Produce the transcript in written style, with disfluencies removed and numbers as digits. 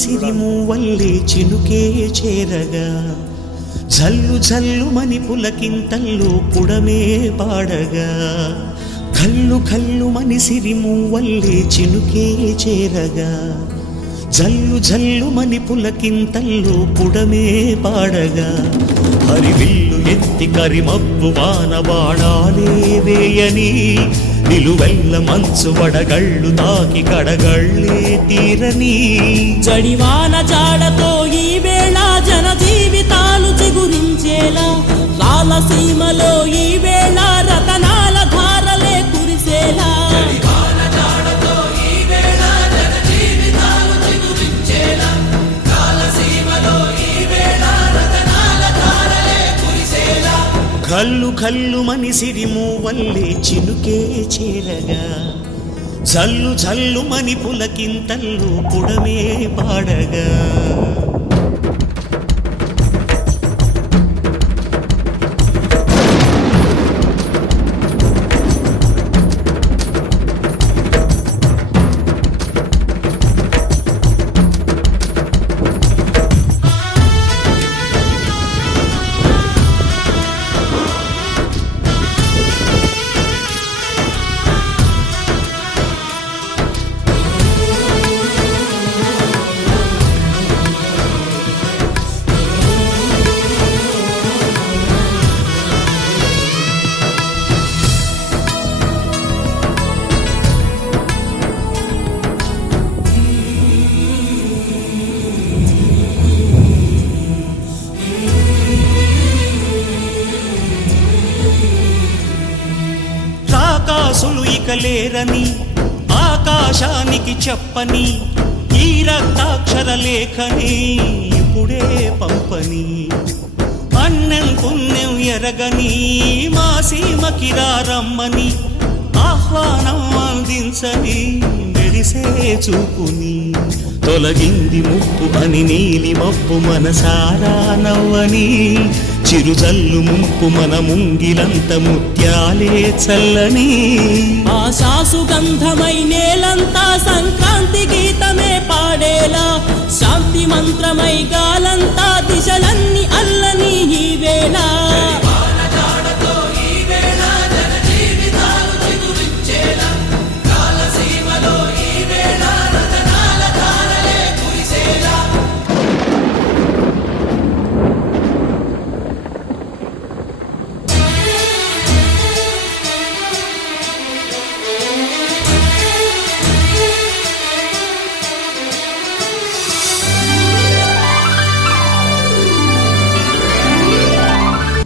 సిరిమూవల్లే చినుకే చేరగా జల్లు జల్లుమని పులకింతల్లో పుడమే పాడగా కల్లు కల్లుమని సిరిమూవల్లే చినుకే చేరగా జల్లు జల్లుమని పులకింతల్లో పుడమే పాడగా హరివిల్లు ఎత్తి కరిమబ్బు వాన బాణాలే వేయని నిలువెల్ల మంచు వడగళ్ళు తాకి కడగళ్ళే తీరని జడివాన జాడతో ఈ వేళ జన జీవితాలు చిగురించేలా రాలసీమలో ఈ వేళ రతనాల ధారలే కురిసేలా కల్లు కల్లు మని సిరిమూవల్లే చినుకే చేరగా జల్లు జల్లు మని పులకింతల్లు పుడమే పాడగా రాకాసులు ఇక లేరని ఆకాశానికి చెప్పని ఈ రక్తాక్షర లేఖని ఇప్పుడే పంపని అన్నం పుణ్యం ఎరగని మా సీమకి రమ్మని ఆహ్వానం అందించని మెరిసే చూపుని తొలగింది ముప్పు అని నీలి మబ్బు మనసారా నవ్వని చిరుజల్లు ముంపు మన ముంగిలంత ముత్యాలే చల్లని ఆశాసు గంధమై నేలంతా సంక్రాంతి గీతమే పాడేలా శాంతి మంత్రమై గాలంతా దిశలన్నీ అల్లని ఈ వేళ